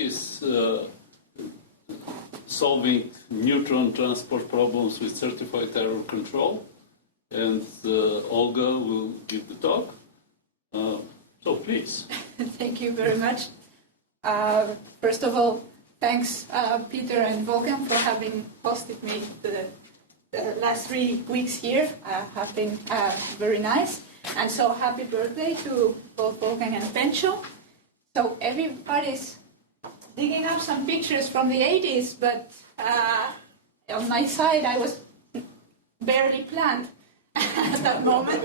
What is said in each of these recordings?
Thetakis solving neutron transport problems with certified error control, and Olga will give the talk. So please. Thank you very much. First of all, thanks Peter and Wolfgang for having hosted me the last 3 weeks here. Have been very nice. And so happy birthday to both Wolfgang and Pencho. So everybody's digging up some pictures from the 80s, but on my side I was barely planned at that moment.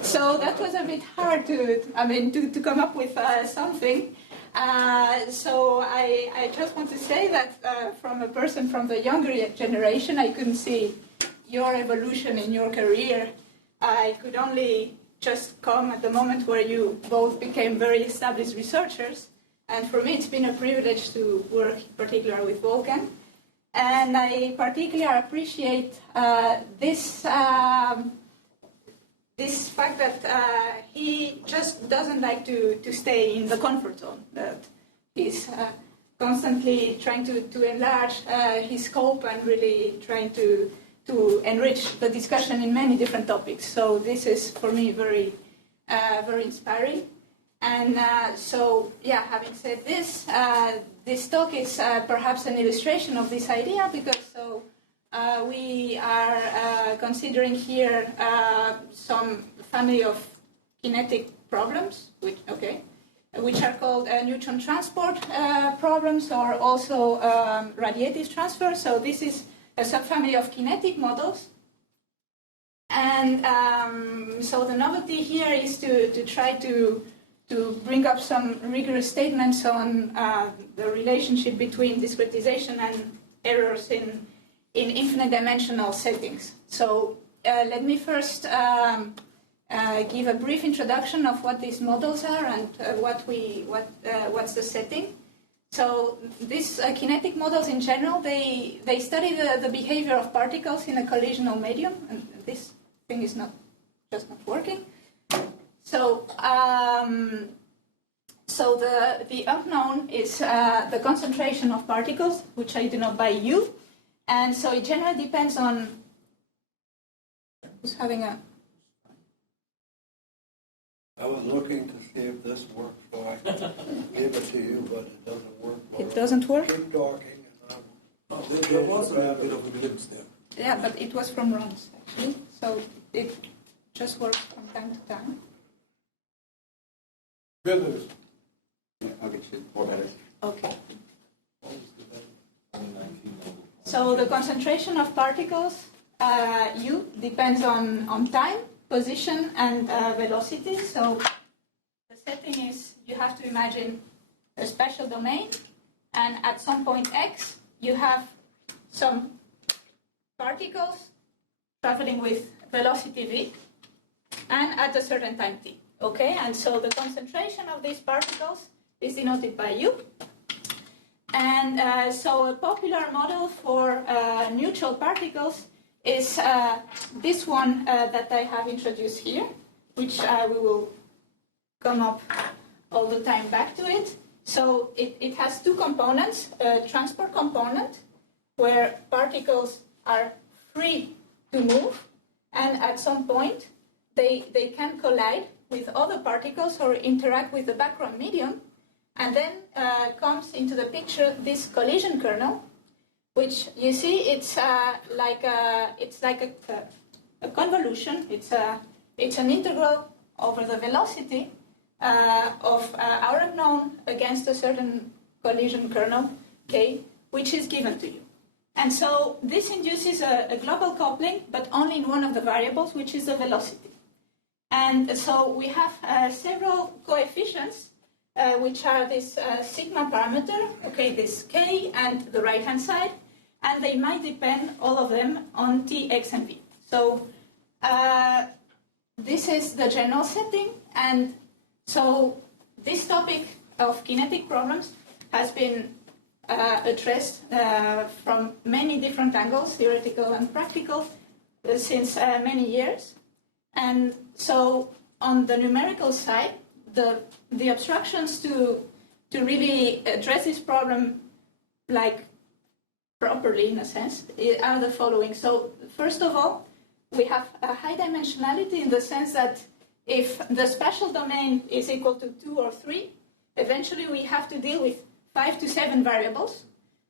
So that was a bit hard to come up with something. So I just want to say that from a person from the younger generation, I couldn't see your evolution in your career. I could only just come at the moment where you both became very established researchers. And for me, it's been a privilege to work in particular with Wolfgang. And I particularly appreciate this fact that he just doesn't like to stay in the comfort zone, that he's constantly trying to enlarge his scope and really trying to enrich the discussion in many different topics. So this is, for me, very inspiring. And so, yeah, having said this, this talk is perhaps an illustration of this idea, because we are considering here some family of kinetic problems, which are called neutron transport problems, or also radiative transfer. So this is a subfamily of kinetic models. And so the novelty here is to try to bring up some rigorous statements on the relationship between discretization and errors in infinite dimensional settings. So let me first give a brief introduction of what these models are and what's the setting. So these kinetic models in general, they study the behavior of particles in a collisional medium, and this thing is just not working. So, the unknown is the concentration of particles, which I denote by U, and so it generally depends on who's having a. I was looking to see if this works, so I can give it to you, but it doesn't work. It doesn't work? Keep talking, and there was a bit of a glimpse there. Yeah, but it was from Ron's, actually, so it just works from time to time. Good news. Okay. So the concentration of particles, U, depends on time, position, and velocity. So the setting is you have to imagine a spatial domain, and at some point x, you have some particles traveling with velocity v, and at a certain time t. Okay, and so the concentration of these particles is denoted by U. And so a popular model for neutral particles is this one that I have introduced here, which we will come up all the time back to it. So it has two components, a transport component, where particles are free to move, and at some point they can collide with other particles or interact with the background medium, and then comes into the picture this collision kernel, which you see it's like a convolution. It's an integral over the velocity of our unknown against a certain collision kernel k, which is given to you. And so this induces a global coupling, but only in one of the variables, which is the velocity. And so we have several coefficients, which are this sigma parameter, this k, and the right-hand side, and they might depend, all of them, on t, x, and v. So this is the general setting, and so this topic of kinetic problems has been addressed from many different angles, theoretical and practical, since many years. And so on the numerical side, the obstructions to to really address this problem like properly, in a sense, are the following. So first of all, we have a high dimensionality in the sense that if the spatial domain is equal to 2 or 3, eventually we have to deal with 5 to 7 variables.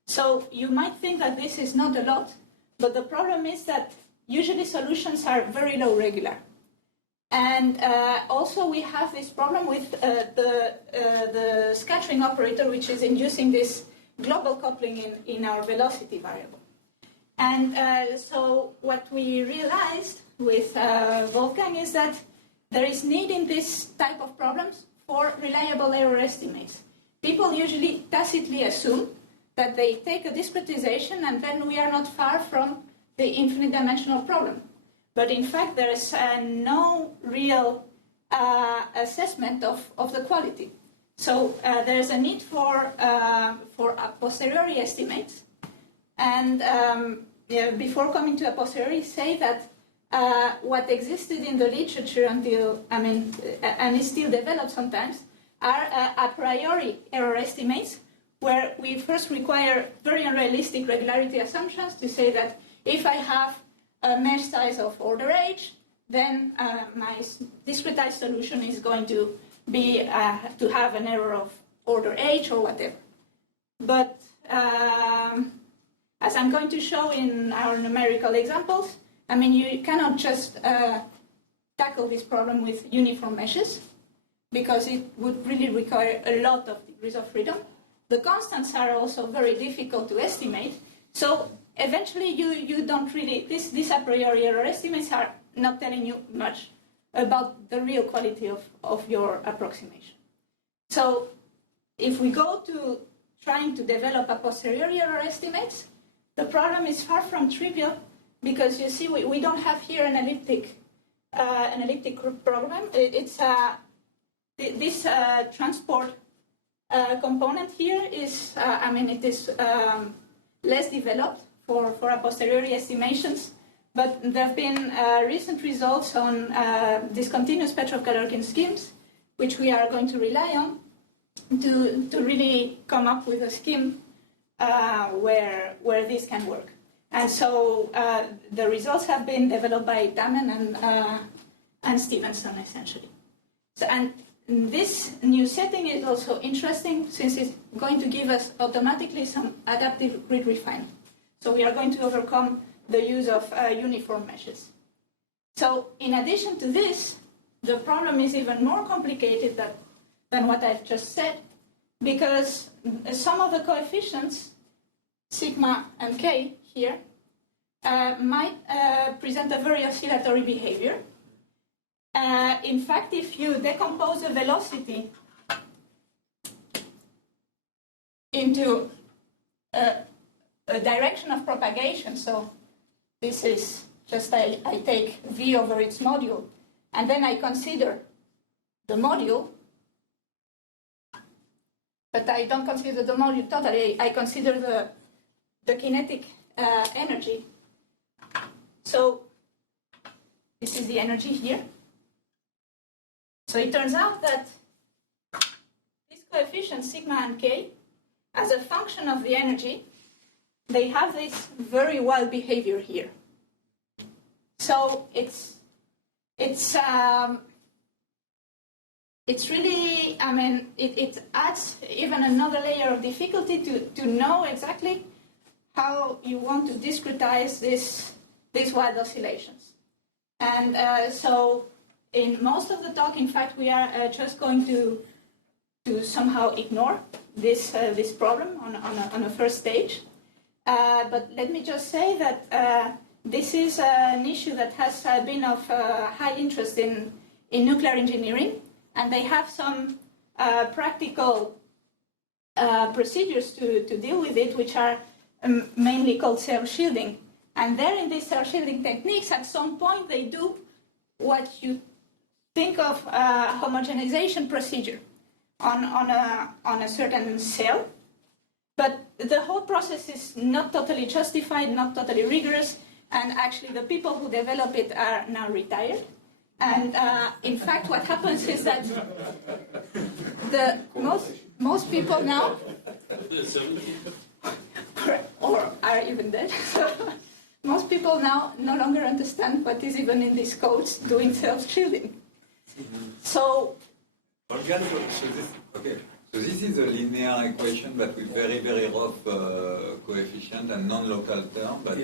So you might think that this is not a lot, but the problem is that usually solutions are very low regular. And also we have this problem with the scattering operator, which is inducing this global coupling in our velocity variable. And so what we realized with Wolfgang is that there is need in this type of problems for reliable error estimates. People usually tacitly assume that they take a discretization and then we are not far from the infinite dimensional problem. But in fact, there is no real assessment of the quality. So there's a need for a posteriori estimates. And before coming to a posteriori, say that what existed in the literature until, and is still developed sometimes, are a priori error estimates, where we first require very unrealistic regularity assumptions to say that if I have a mesh size of order h, then my discretized solution is going to be to have an error of order h or whatever. But as I'm going to show in our numerical examples, you cannot just tackle this problem with uniform meshes, because it would really require a lot of degrees of freedom. The constants are also very difficult to estimate, so eventually you don't really, these a priori error estimates are not telling you much about the real quality of your approximation. So if we go to trying to develop a posteriori error estimates, the problem is far from trivial, because you see we don't have here an elliptic problem. It's this transport component here is, it is less developed for a posteriori estimations, but there have been recent results on discontinuous Petrov-Galerkin schemes, which we are going to rely on to really come up with a scheme where this can work. And so the results have been developed by Damen and Stevenson, essentially. So, and this new setting is also interesting, since it's going to give us automatically some adaptive grid refinement. So we are going to overcome the use of uniform meshes. So in addition to this, the problem is even more complicated than what I've just said, because some of the coefficients, sigma and k here, might present a very oscillatory behavior. In fact, if you decompose a velocity into a direction of propagation, so this is just I take v over its module, and then I consider the module, but I don't consider the module totally, I consider the kinetic energy. So this is the energy here. So it turns out that these coefficients, sigma and k, as a function of the energy, they have this very wild behavior here. So it's really, it adds even another layer of difficulty to know exactly how you want to discretize these wild oscillations. And so in most of the talk, in fact, we are just going to somehow ignore this problem on a first stage. But let me just say that this is an issue that has been of high interest in nuclear engineering, and they have some practical procedures to deal with it, which are mainly called cell shielding. And there, in these cell shielding techniques, at some point they do what you think of a homogenization procedure on a certain cell. But the whole process is not totally justified, not totally rigorous, and actually the people who develop it are now retired. And in fact, what happens is that most people now, or are even dead, most people now no longer understand what is even in these codes doing self-shielding. So, Olga, so this is a linear equation, but with very, very rough coefficient and non-local term. But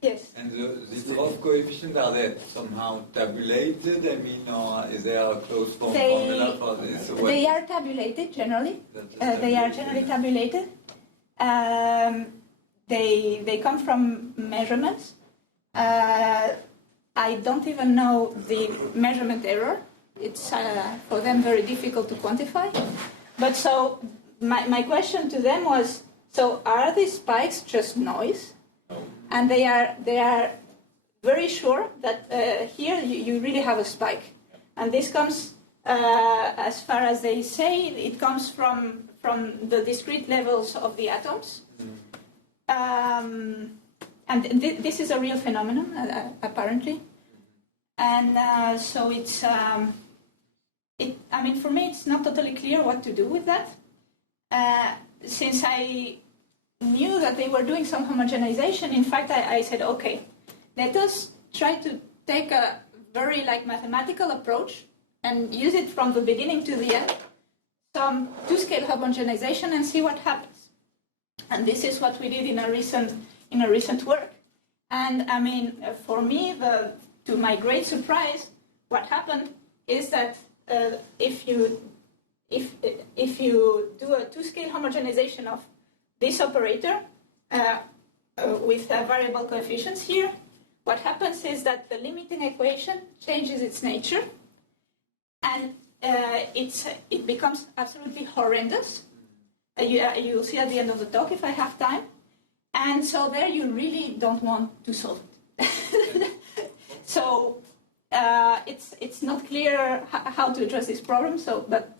yes. And these rough coefficients, are they somehow tabulated? I mean, or is there a closed form formula for this? They are tabulated generally. They are generally tabulated. They come from measurements. I don't even know the measurement error. It's for them very difficult to quantify. But so my question to them was, so are these spikes just noise? And they are very sure that here you really have a spike. And this comes, as far as they say, it comes from the discrete levels of the atoms. And this is a real phenomenon, apparently. And so it's, I mean, for me, it's not totally clear what to do with that. Since I knew that they were doing some homogenization, in fact, I said, okay, let us try to take a very mathematical approach and use it from the beginning to the end, some two-scale homogenization, and see what happens. And this is what we did in a recent work. And I mean, for me, to my great surprise, what happened is that if you do a two-scale homogenization of this operator with variable coefficients here, what happens is that the limiting equation changes its nature, and it becomes absolutely horrendous. You'll see at the end of the talk if I have time. And so there you really don't want to solve it. So it's not clear how to address this problem. So, but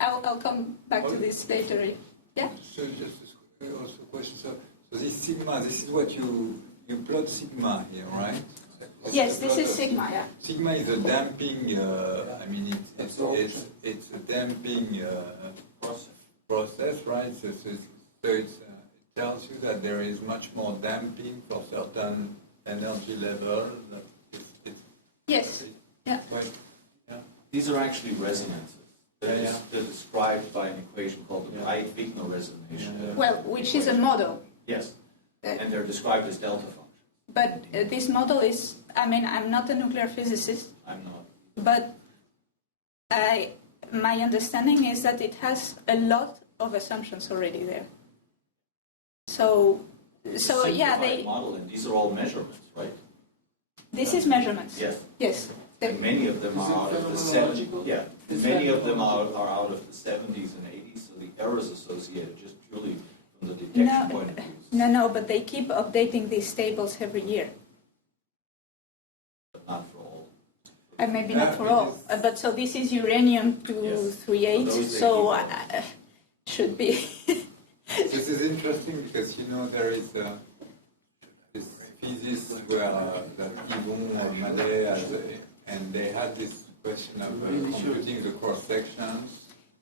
I'll come back to this later. Yeah. So just also a question. So this sigma, this is what you plot sigma here, right? Yes, this is sigma. Yeah. Sigma is a damping. I mean, it's a damping process, right? So it tells you that there is much more damping for certain energy level. Yes. Yeah. Right. Yeah. These are actually resonances. They're described by an equation called the Wigner resonation. Well, which is a model. Yes. And they're described as delta functions. But this model is, I mean, I'm not a nuclear physicist. I'm not. But my understanding is that it has a lot of assumptions already there. So yeah, they model, and these are all measurements, right? This is measurements. Yes. Yes. And many of them are out of the 70s. Yeah. Many of them are out of the 70s and 80s, so the errors associated just purely from the detection point of view. No, but they keep updating these tables every year. But not for all. Maybe not for all. But so this is uranium-238, yes. so should be. This is interesting because, you know, there is this thesis where that Yvon or Madé and they had this question of computing the cross-sections.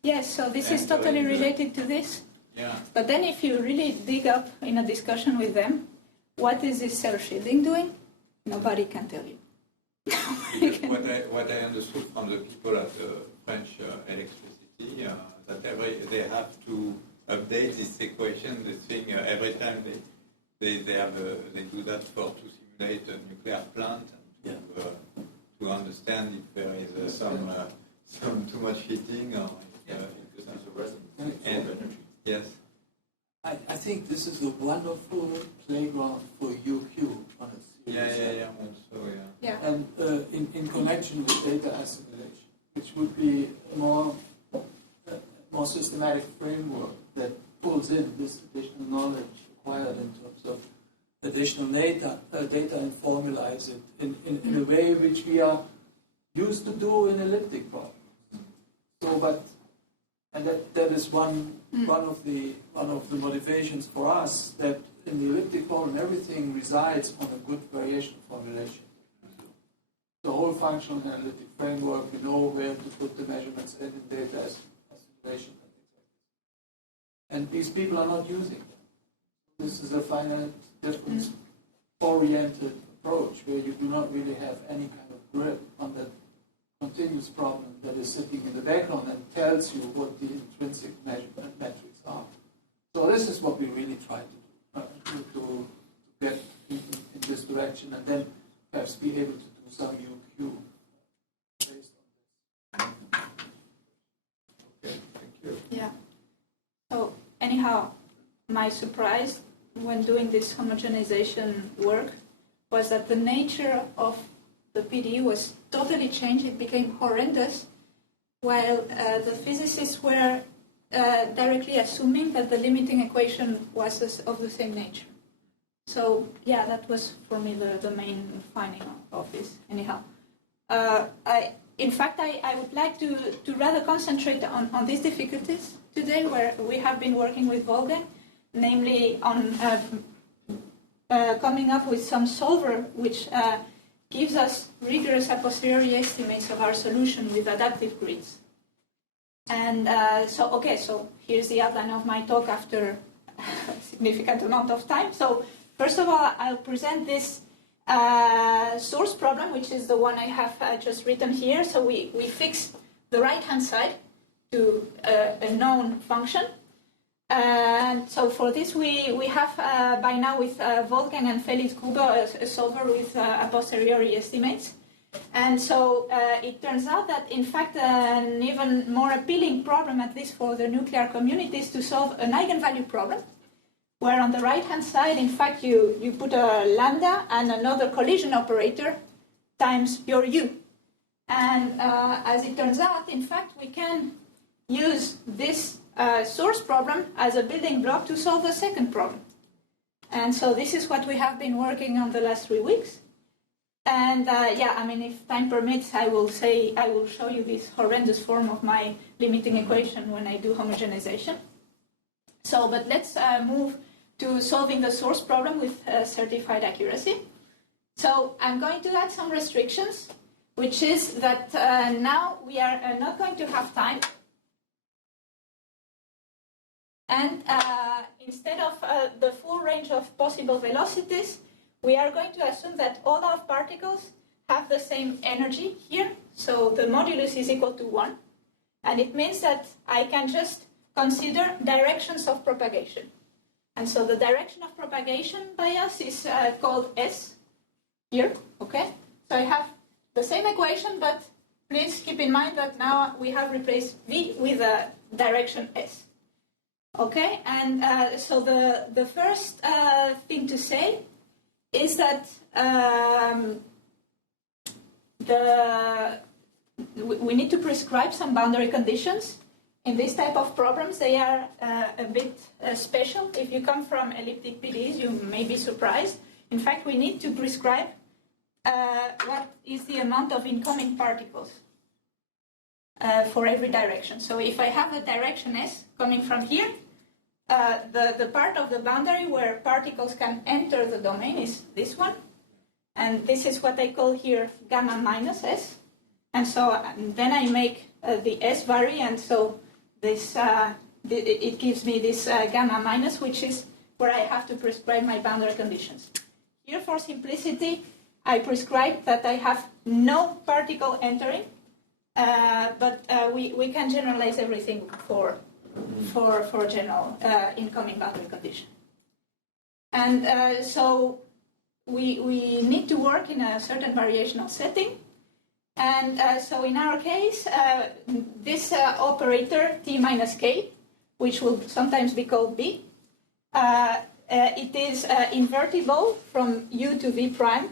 Yes, so this is totally related to this. Yeah. But then if you really dig up in a discussion with them, what is this self-shielding doing? Nobody can tell you. What I understood from the people at French electricity, that they have to update this equation, this thing, every time they do that to simulate a nuclear plant and to understand if there is some too much heating or because there's a resonance and energy. Yes. I think this is a wonderful playground for UQ on a serious level. Also, yeah. And in connection with data assimilation, which would be a more systematic framework that pulls in this additional knowledge acquired in terms of additional data and formalize it in a way which we are used to do in elliptic problems. So, and that is one of the motivations for us, that in the elliptic problem everything resides on a good variation formulation. The whole functional analytic framework, we know where to put the measurements in data assimilation. And these people are not using them. This is a finite difference-oriented approach where you do not really have any kind of grip on that continuous problem that is sitting in the background and tells you what the intrinsic measurement metrics are. So this is what we really try to do, to get in this direction, and then perhaps be able to do some UQ based on this. Okay, thank you. Yeah. So anyhow, my surprise when doing this homogenization work was that the nature of the PDE was totally changed. It became horrendous, while the physicists were directly assuming that the limiting equation was of the same nature. So yeah, that was for me the main finding of this. Anyhow, in fact, I would like to rather concentrate on these difficulties today, where we have been working with Wolfgang, namely on coming up with some solver which gives us rigorous a posteriori estimates of our solution with adaptive grids. And so here's the outline of my talk after a significant amount of time. So first of all, I'll present this source problem, which is the one I have just written here. So we fix the right-hand side to a known function. And so for this, we have by now with Wolfgang and Felix Gruber a solver with a posteriori estimates. And so it turns out that, in fact, an even more appealing problem, at least for the nuclear community, is to solve an eigenvalue problem, where on the right-hand side, in fact, you put a lambda and another collision operator times your u. And as it turns out, in fact, we can use this source problem as a building block to solve the second problem. And so this is what we have been working on the last 3 weeks. And if time permits, I will show you this horrendous form of my limiting equation when I do homogenization. So, but let's move to solving the source problem with certified accuracy. So I'm going to add some restrictions, which is that now we are not going to have time. And instead of the full range of possible velocities, we are going to assume that all our particles have the same energy here. So the modulus is equal to 1. And it means that I can just consider directions of propagation. And so the direction of propagation by us is called S here, okay? So I have the same equation, but please keep in mind that now we have replaced V with a direction S. Okay, and so the first thing to say is that we need to prescribe some boundary conditions. In this type of problems, they are a bit special. If you come from elliptic PDEs, you may be surprised. In fact, we need to prescribe what is the amount of incoming particles for every direction. So if I have a direction S coming from here, the part of the boundary where particles can enter the domain is this one. And this is what I call here gamma minus S. And so then I make the S vary, and so this it gives me this gamma minus, which is where I have to prescribe my boundary conditions. Here, for simplicity, I prescribe that I have no particle entering, but we can generalize everything for general incoming boundary condition. And so we need to work in a certain variational setting. And so in our case, this operator, T minus K, which will sometimes be called B, it is invertible from U to V prime,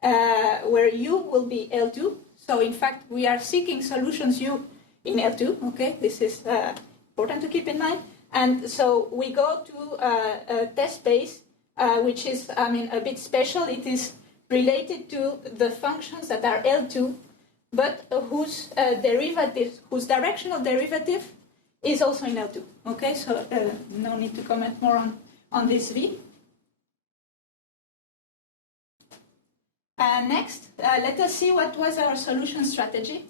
where U will be L2. So in fact, we are seeking solutions U in L2. Okay, this is important to keep in mind. And so we go to a test space, which is, a bit special. It is related to the functions that are L2, but whose directional derivative is also in L2. Okay, so no need to comment more on this V. Next, let us see what was our solution strategy.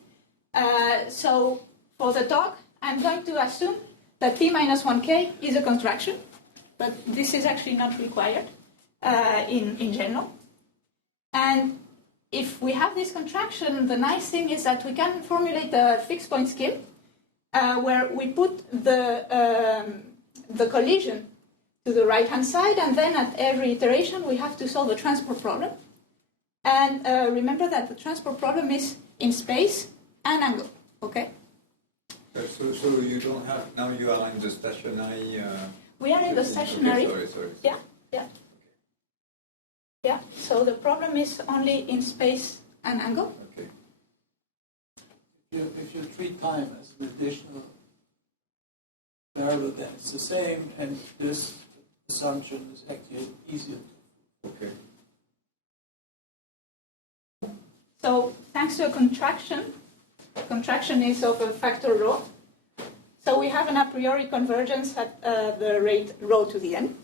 So for the talk, I'm going to assume that T minus 1k is a contraction, but this is actually not required in general. And if we have this contraction, the nice thing is that we can formulate a fixed point scheme where we put the collision to the right-hand side, and then at every iteration we have to solve the transport problem. And remember that the transport problem is in space and angle, okay? So you don't have, now you are in the stationary... we are in the stationary. Okay, sorry. Yeah, so the problem is only in space and angle. Okay. If you treat time as an additional variable, then it's the same, and this assumption is actually easier. Okay. So thanks to a contraction is of a factor rho. So we have an a priori convergence at the rate rho to the n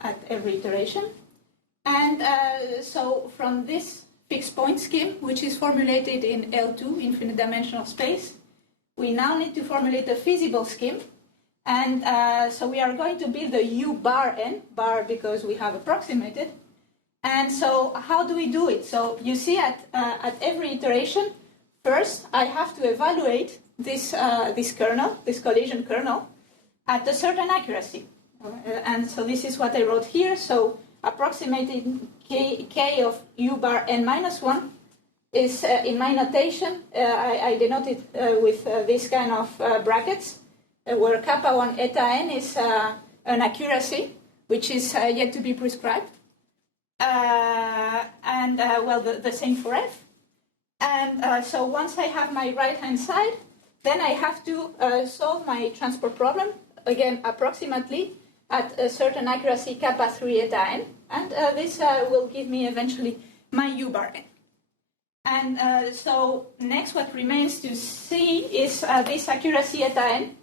at every iteration. And so from this fixed point scheme, which is formulated in L2, infinite dimensional space, we now need to formulate a feasible scheme. And so we are going to build a U bar n, bar because we have approximated. And so how do we do it? So you see at every iteration, first I have to evaluate this kernel, this collision kernel, at a certain accuracy. And so this is what I wrote here. So approximating k of U bar n minus 1 is, in my notation, I denote it with this kind of brackets, where kappa 1 eta n is an accuracy, which is yet to be prescribed. And the same for f. And so once I have my right-hand side, then I have to solve my transport problem, again, approximately, at a certain accuracy, kappa 3 eta n. And this will give me eventually my U bar n. And so next what remains to see is this accuracy eta n.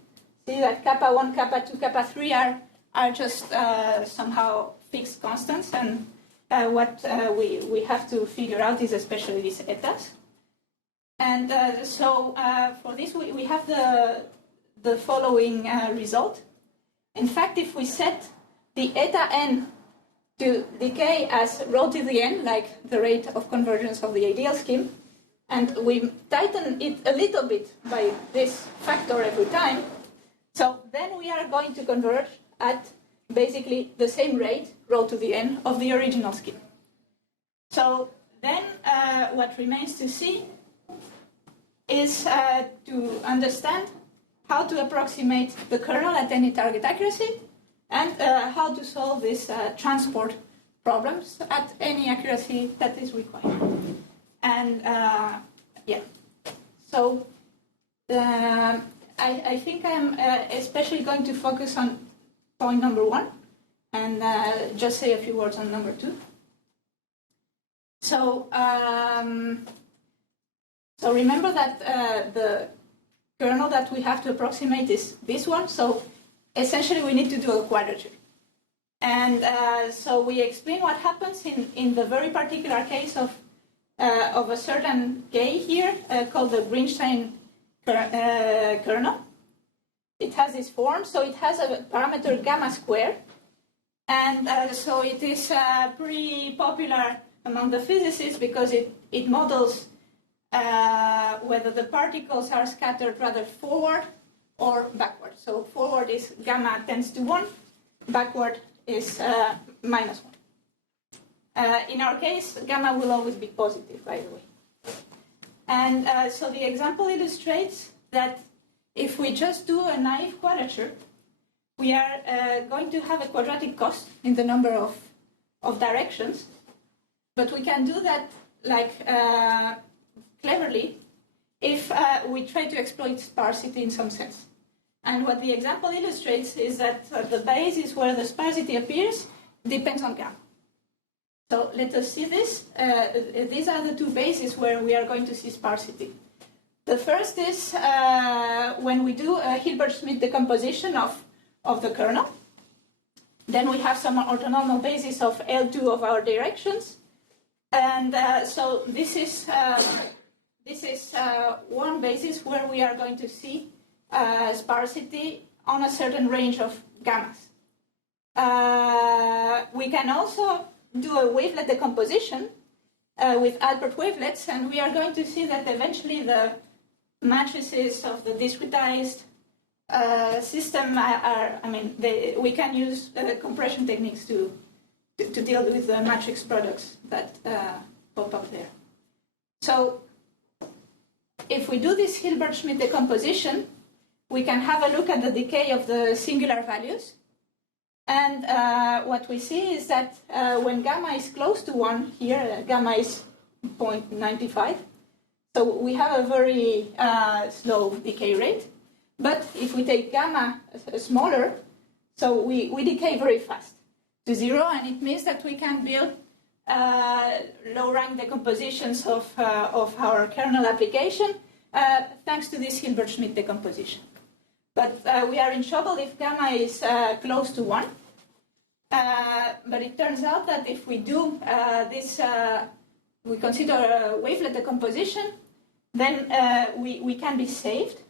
See that kappa 1, kappa 2, kappa 3 are just somehow fixed constants. And what we have to figure out is especially these etas. And so for this we have the following result. In fact, if we set the eta n to decay as rho to the n, like the rate of convergence of the ideal scheme, and we tighten it a little bit by this factor every time, so then we are going to converge at basically the same rate, rho to the n, of the original scheme. So then what remains to see is to understand how to approximate the kernel at any target accuracy, and how to solve these transport problems at any accuracy that is required. And so I think I'm especially going to focus on point number 1, and just say a few words on number 2. So, so remember that the kernel that we have to approximate is this one. So essentially we need to do a quadrature. And so we explain what happens in the very particular case of a certain K here called the Greenstein kernel. It has this form, so it has a parameter gamma square. And so it is pretty popular among the physicists because it models whether the particles are scattered rather forward or backward. So forward is gamma tends to 1, backward is minus 1. In our case, gamma will always be positive, by the way. And so the example illustrates that if we just do a naive quadrature, we are going to have a quadratic cost in the number of directions, but we can do that like cleverly if we try to exploit sparsity in some sense. And what the example illustrates is that the basis where the sparsity appears depends on gamma. So let us see this. These are the two bases where we are going to see sparsity. The first is when we do a Hilbert-Schmidt decomposition of the kernel. Then we have some orthonormal basis of L2 of our directions. And so this is one basis where we are going to see sparsity on a certain range of gammas. We can also do a wavelet decomposition with Albert wavelets, and we are going to see that eventually the matrices of the discretized system we can use compression techniques to deal with the matrix products that pop up there. So if we do this Hilbert-Schmidt decomposition, we can have a look at the decay of the singular values. And what we see is that when gamma is close to 1, here gamma is 0.95, so we have a very slow decay rate. But if we take gamma smaller, so we decay very fast to 0, and it means that we can build low-rank decompositions of our kernel application thanks to this Hilbert-Schmidt decomposition. But we are in trouble if gamma is close to 1. But it turns out that if we do this, we consider a wavelet decomposition, then we can be saved.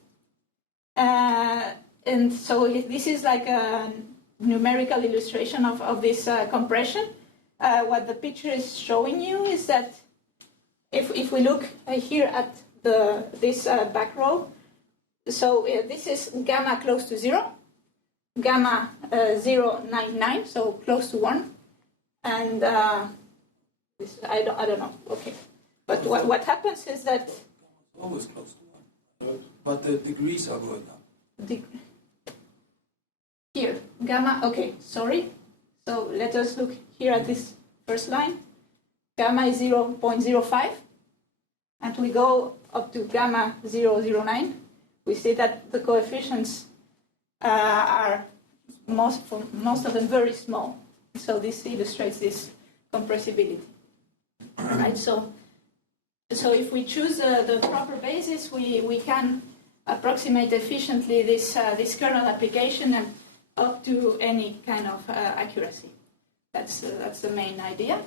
And so this is like a numerical illustration of this compression. What the picture is showing you is that if we look here at this back row, so this is gamma close to 0, gamma 0.99, so close to 1, and this, I don't know. Okay, but what happens is that always close to 1, but the degrees are going up. Here, gamma. Okay, sorry. So let us look here at this first line. Gamma is 0.05, and we go up to gamma 0.09. We see that the coefficients are most of them very small. So this illustrates this compressibility. Right. So if we choose the proper basis, we can approximate efficiently this kernel application and up to any kind of accuracy. That's the main idea.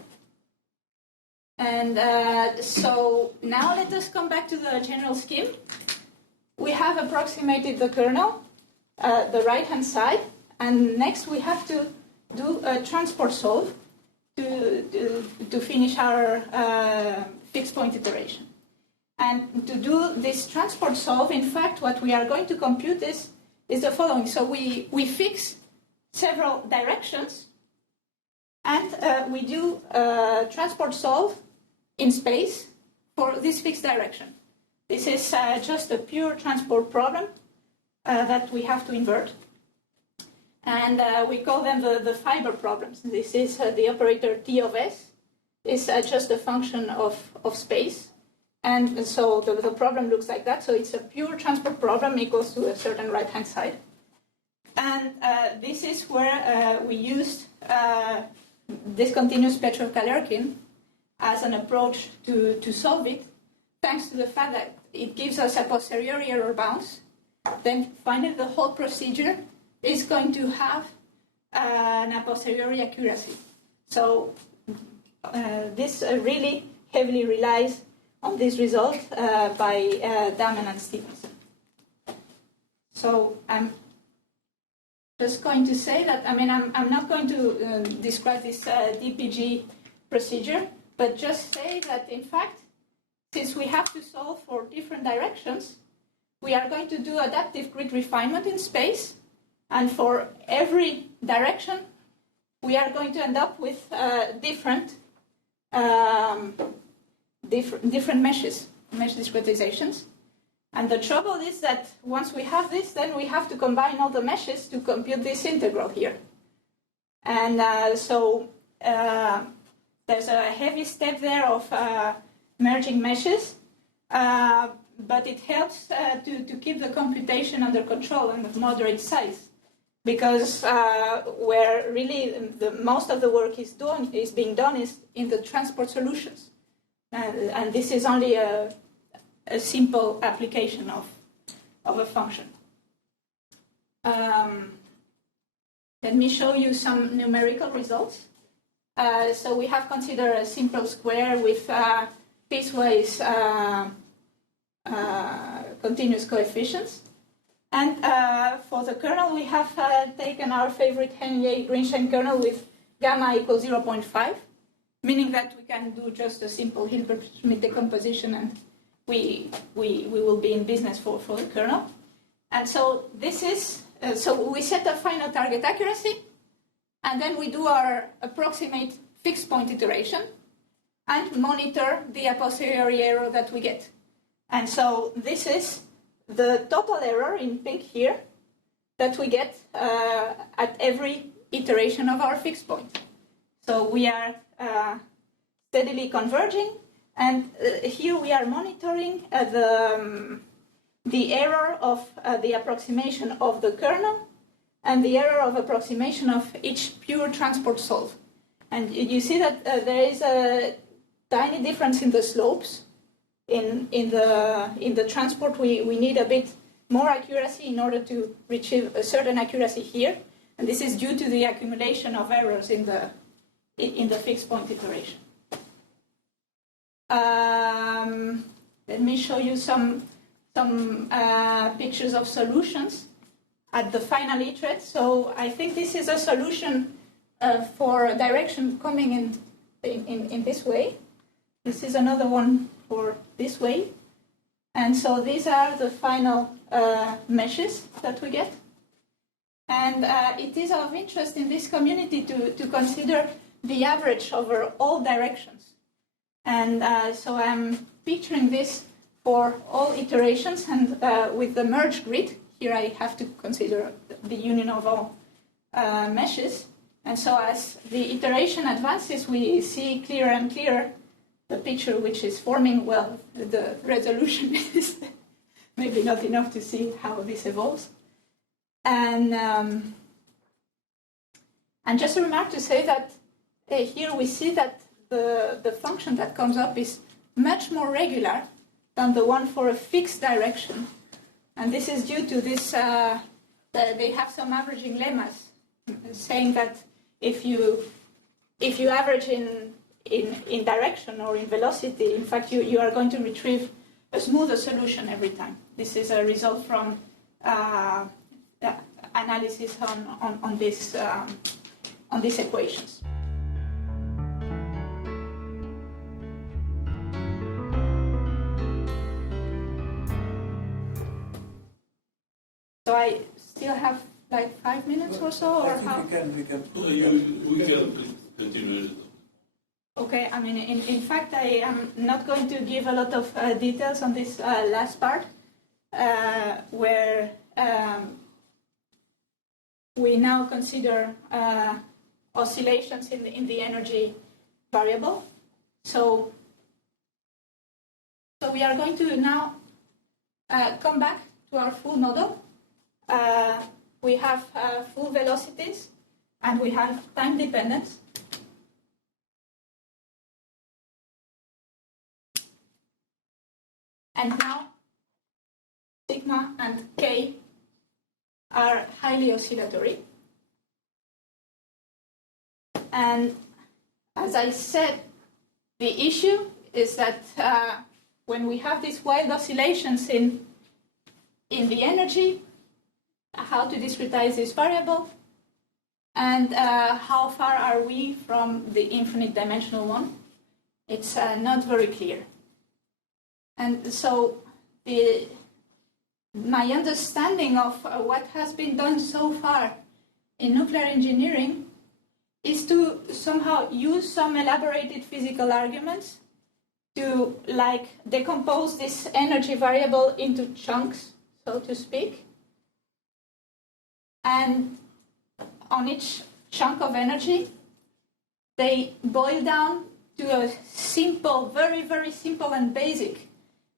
And so now let us come back to the general scheme. We have approximated the kernel, the right-hand side, and next we have to do a transport solve to finish our fixed point iteration. And to do this transport solve, in fact, what we are going to compute is the following. So we fix several directions, and we do a transport solve in space for this fixed direction. This is just a pure transport problem that we have to invert. And we call them the fiber problems. This is the operator T of S is just a function of space. And so the problem looks like that. So it's a pure transport problem equals to a certain right-hand side. And this is where we used discontinuous spectral Galerkin as an approach to solve it, thanks to the fact that it gives us a posteriori error bounds. Then finally the whole procedure is going to have an a posteriori accuracy. So this really heavily relies on this result by Dahmen and Stevenson. So I'm just going to say that, I'm not going to describe this DPG procedure, but just say that, in fact, since we have to solve for different directions, we are going to do adaptive grid refinement in space, and for every direction, we are going to end up with different meshes, mesh discretizations. And the trouble is that once we have this, then we have to combine all the meshes to compute this integral here. And so there's a heavy step there of merging meshes, but it helps to keep the computation under control and of moderate size, because where really most of the work is being done is in the transport solutions. And this is only a simple application of a function. Let me show you some numerical results. So we have considered a simple square with piecewise continuous coefficients. And for the kernel, we have taken our favorite Hennier-Greenstein kernel with gamma equals 0.5, meaning that we can do just a simple Hilbert-Schmidt decomposition, and we will be in business for the kernel. And so this is, so we set a final target accuracy, and then we do our approximate fixed point iteration, and monitor the a posteriori error that we get. And so this is the total error in pink here that we get at every iteration of our fixed point. So we are steadily converging, and here we are monitoring the error of the approximation of the kernel and the error of approximation of each pure transport solve. And you see that there is a tiny difference in the slopes. In the transport, we need a bit more accuracy in order to retrieve a certain accuracy here, and this is due to the accumulation of errors in the fixed point iteration. Let me show you some pictures of solutions at the final iterate. So I think this is a solution for a direction coming in this way. This is another one for this way. And so these are the final meshes that we get. And it is of interest in this community to consider the average over all directions. And so I'm picturing this for all iterations, and with the merge grid, here I have to consider the union of all meshes. And so as the iteration advances, we see clearer and clearer the picture which is forming. Well, the resolution is maybe not enough to see how this evolves. And just a remark to say that here we see that the function that comes up is much more regular than the one for a fixed direction. And this is due to this, they have some averaging lemmas saying that if you average in direction or in velocity, in fact, you are going to retrieve a smoother solution every time. This is a result from analysis on these equations. So I still have like 5 minutes or so, or how? we can We can please continue. Okay, I mean, in fact, I am not going to give a lot of details on this last part, where we now consider oscillations in the energy variable. So we are going to now come back to our full model. We have full velocities, and we have time dependence. And now sigma and k are highly oscillatory. And as I said, the issue is that when we have these wild oscillations in the energy, how to discretize this variable, and how far are we from the infinite dimensional one. It's not very clear. And so my understanding of what has been done so far in nuclear engineering is to somehow use some elaborated physical arguments to decompose this energy variable into chunks, so to speak. And on each chunk of energy, they boil down to a simple, very, very simple and basic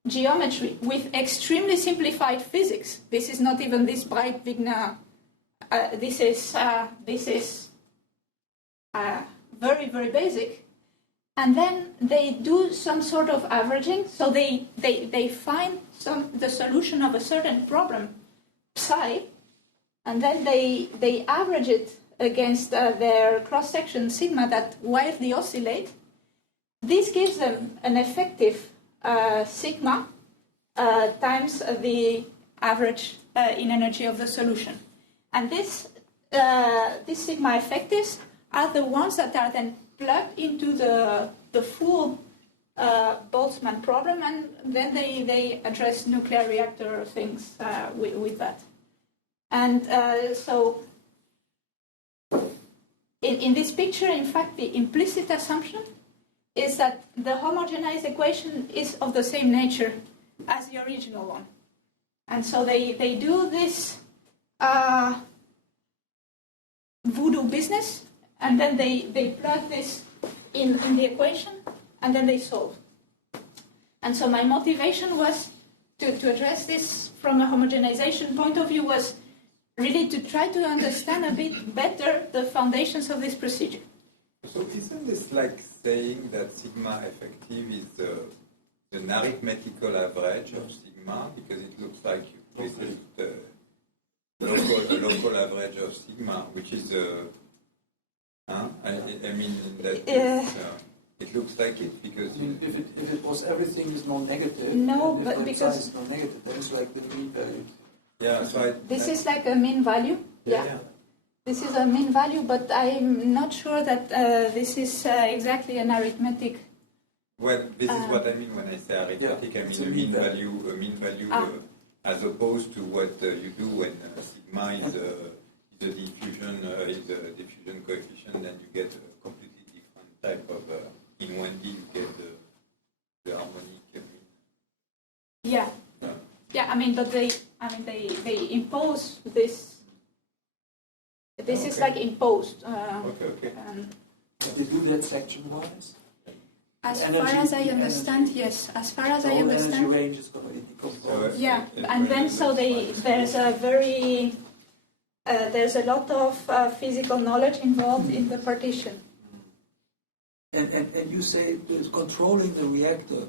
geometry with extremely simplified physics. This is not even this bright Wigner. This is very, very basic. And then they do some sort of averaging. So they find the solution of a certain problem, psi, and then they average it against their cross-section sigma that wildly oscillate. This gives them an effective sigma times the average in energy of the solution. And these sigma effectives are the ones that are then plugged into the full Boltzmann problem, and then they address nuclear reactor things with that. And so in this picture, in fact, the implicit assumption is that the homogenized equation is of the same nature as the original one. And so they do this voodoo business, and then they plug this in the equation, and then they solve. And so my motivation was to address this from a homogenization point of view was really to try to understand a bit better the foundations of this procedure. So isn't this like saying that sigma effective is an arithmetical average of sigma, because it looks like you present the local average of sigma, which is I mean that it looks like it, because if it was everything is non-negative, no, if but the because size is non-negative, then it's like the mean value. yeah. So this is like a mean value. Yeah. This is a mean value, but I'm not sure that this is exactly an arithmetic. Well, this is what I mean when I say arithmetic. I mean a mean value, as opposed to what you do when sigma is a diffusion coefficient, then you get a completely different type of. In 1D, you get the harmonic mean. Yeah. I mean, but they impose this. This is like imposed. Okay. But they do that section-wise? As far as I understand, yes. As far as I understand. Energy range is already decomposed. Yeah, and then so there's a lot of physical knowledge involved in the partition. And you say that controlling the reactor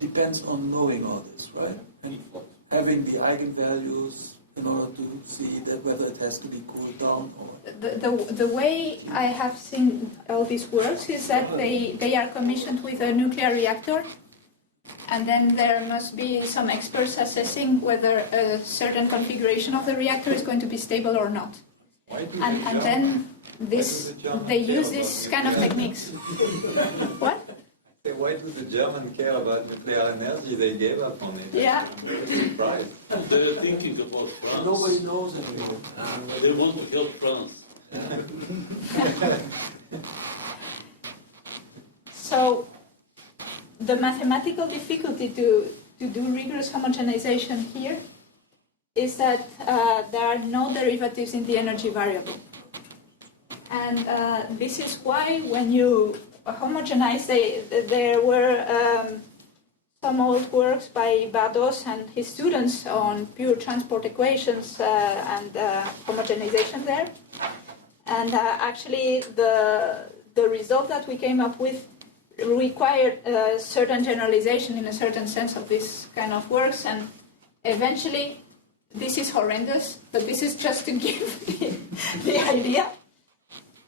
depends on knowing all this, right? And having the eigenvalues in order to see that whether it has to be cooled down or... The way I have seen all this works is that they are commissioned with a nuclear reactor, and then there must be some experts assessing whether a certain configuration of the reactor is going to be stable or not. And then they use this kind of techniques. What? Why do the Germans care about nuclear energy? They gave up on it. Yeah. Surprised. They're thinking about France. Nobody knows anymore. They want to help France. So the mathematical difficulty to do rigorous homogenization here is that there are no derivatives in the energy variable. And this is why when you homogenize, there were some old works by Bardos and his students on pure transport equations and homogenization there. And actually the result that we came up with required a certain generalization in a certain sense of this kind of works, and eventually this is horrendous, but this is just to give the idea.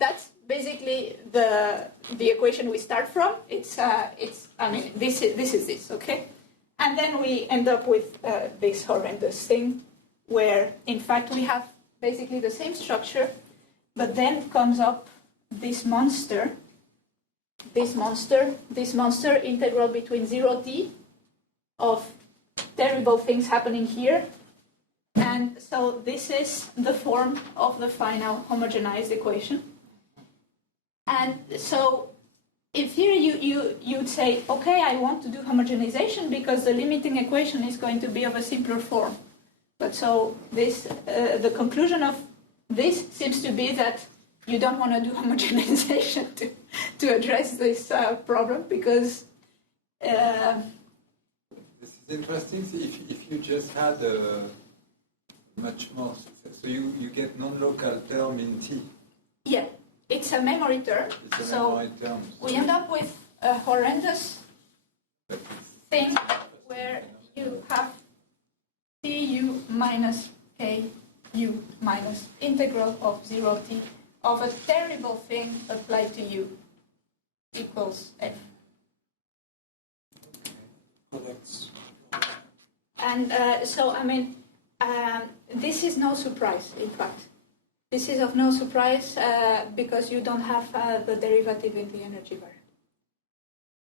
That's basically the equation we start from. This is this, okay? And then we end up with this horrendous thing where, in fact, we have basically the same structure, but then comes up this monster integral between 0t of terrible things happening here. And so this is the form of the final homogenized equation. And so in theory, you'd say, okay, I want to do homogenization because the limiting equation is going to be of a simpler form. But so this, the conclusion of this seems to be that you don't want to do homogenization to address this problem, because... This is interesting. If you just had much more success, so you get non-local term in T. Yeah, it's a memory term. It's a memory term. We end up with a horrendous thing where you have Cu minus Ku minus integral of 0t of a terrible thing applied to U equals F. Well, that's And so, I mean, this is no surprise, in fact. This is of no surprise because you don't have the derivative in the energy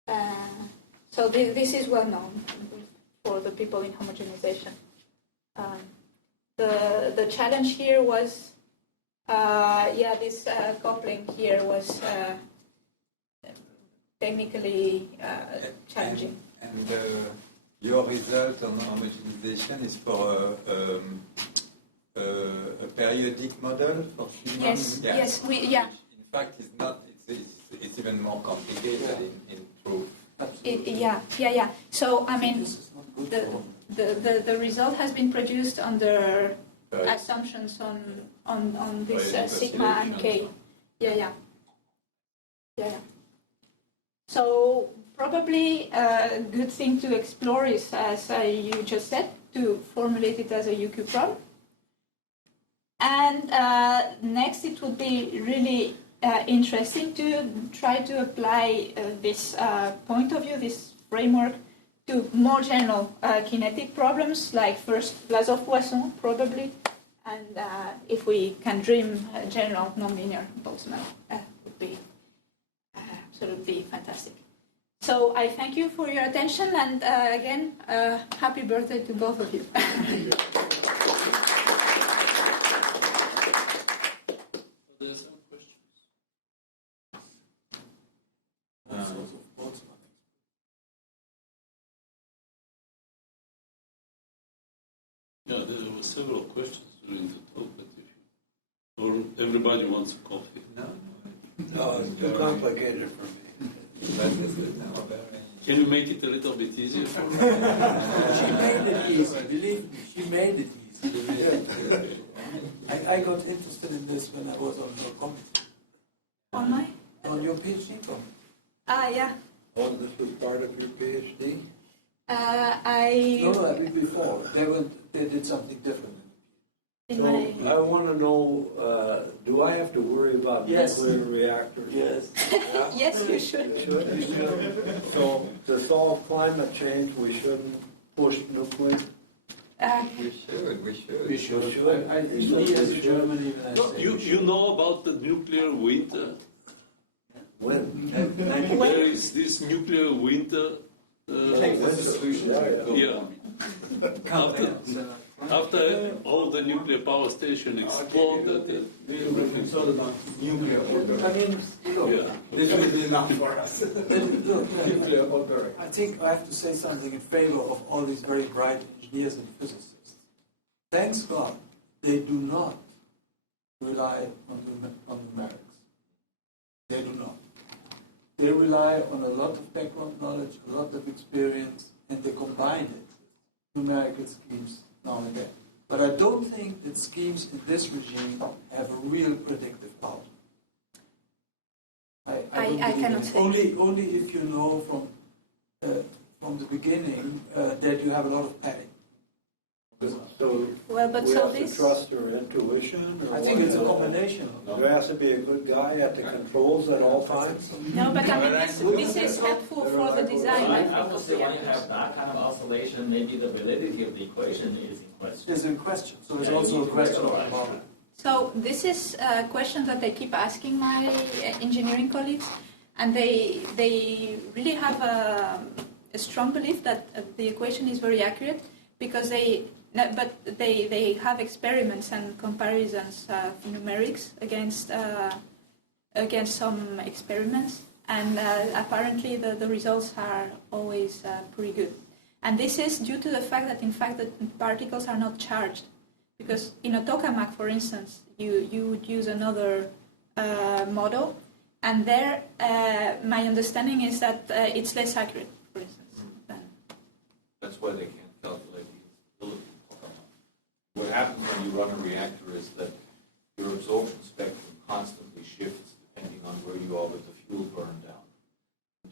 variable. So this is well known for the people in homogenization. The challenge here was, this coupling here was technically challenging. And your result on homogenization is for a periodic model for human? Yes, yes, Which in fact, is not. It's even more complicated in proof. Yeah. So I mean, the result has been produced under assumptions on this sigma and k. Yeah. So probably a good thing to explore is, as you just said, to formulate it as a UQ problem. And next, it would be really interesting to try to apply this point of view, this framework, to more general kinetic problems, like first Laws of Poisson, probably, and if we can dream general nonlinear Boltzmann, would be absolutely fantastic. So I thank you for your attention, and again, happy birthday to both of you. There's some questions. Yeah, there were several questions during the talk, but if you, or everybody wants a coffee. No, it's too complicated for me. Can you make it a little bit easier for me? She made it easy, believe me, she made it easy. I got interested in this when I was on your committee. On my? On your PhD committee. Yeah. Oh, this was part of your PhD? No, before. They did something different. In So I want to know, do I have to worry about Yes. nuclear reactors? Yes. Yeah? Yes, you should. You should. So to solve climate change, we shouldn't push nuclear? We should. We should. I think as a Germany, when I No, say you know about the nuclear winter? When? There is this nuclear winter. Yeah. After all the nuclear power station exploded, everything. I mean, look, Yeah. This will be enough for us. I think I have to say something in favor of all these very bright engineers and physicists. Thanks God, they do not rely on numerics. They do not. They rely on a lot of background knowledge, a lot of experience, and they combine it with numerical schemes now and then. But I don't think that schemes in this regime have a real predictive power. I cannot say. Only if you know from the beginning that you have a lot of padding. So Well, but we so have to this. trust their intuition? Or I think what? it's a combination of There has to be a good guy at the controls at all times? No, but I mean, this is helpful for the design. I think, I would of say the when you have that kind of oscillation, maybe the validity of the equation is in question. is in question. So it's also a question of the model. So this is a question that I keep asking my engineering colleagues, and they really have a strong belief that the equation is very accurate because they have experiments and comparisons of numerics against some experiments, and apparently the results are always pretty good. And this is due to the fact that in fact the particles are not charged. Because in a tokamak, for instance, you would use another model, and there my understanding is that it's less accurate, for instance. That's why they can't calculate the instability of tokamak. What happens when you run a reactor is that your absorption spectrum constantly shifts depending on where you are with the fuel burn down.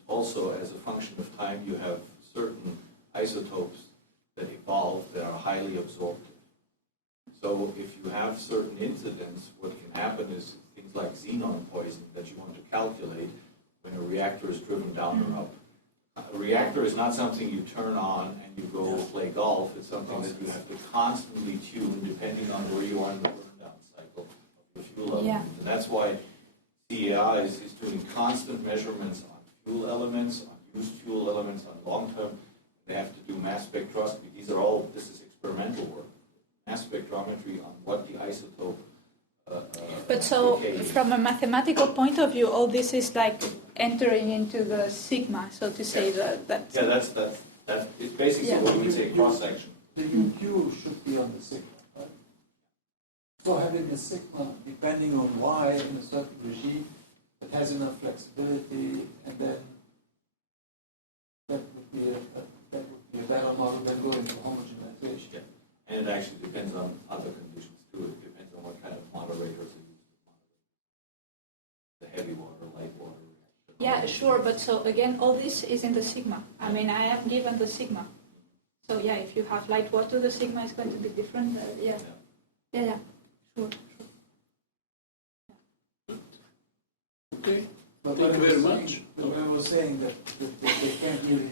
Also, as a function of time, you have certain isotopes that evolve that are highly absorptive. So if you have certain incidents, what can happen is things like xenon poisoning that you want to calculate when a reactor is driven down or up. A reactor is not something you turn on and you go play golf. It's something that you have to constantly tune depending on where you are in the burn-down cycle of your fuel element. Yeah. And that's why CAI is doing constant measurements on fuel elements, on used fuel elements, on long-term. They have to do mass spectroscopy. This is experimental work. Mass spectrometry on what the isotope But so, from a mathematical point of view, all this is like entering into the sigma, so to say. That It's basically what we say cross-section. The UQ should be on the sigma, right? So having a sigma, depending on y in a certain regime, that has enough flexibility, and then that would be a better model than going to homogenization. Yeah. And it actually depends on other conditions too. It depends on what kind of moderators are used. The heavy water, light water. Yeah, sure, but so again, all this is in the sigma. I mean, I am given the sigma. So yeah, if you have light water, the sigma is going to be different. Yeah, sure. Okay. But Thank you very much. When I was saying that they can't really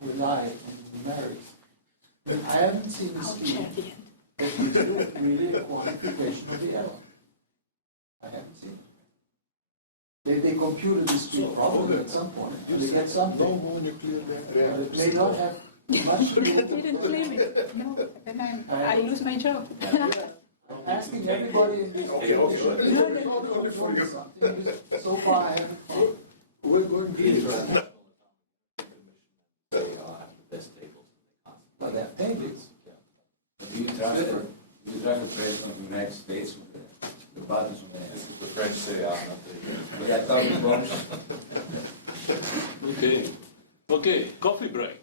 rely on numerics, I haven't seen a scheme that gives you really a quantification of the error. I haven't seen it. They computed this discrete problem at some point, and they get something. But it may not have much to do You didn't claim it. No, then I lose my job. I'm asking everybody in this something. So far, I haven't found. We're going to International Atomic Commission, they have the best tables. But they have tables. Do you transfer credit from the United States with the buttons on the This is the French say, not the We are talking bombs. Okay, coffee break.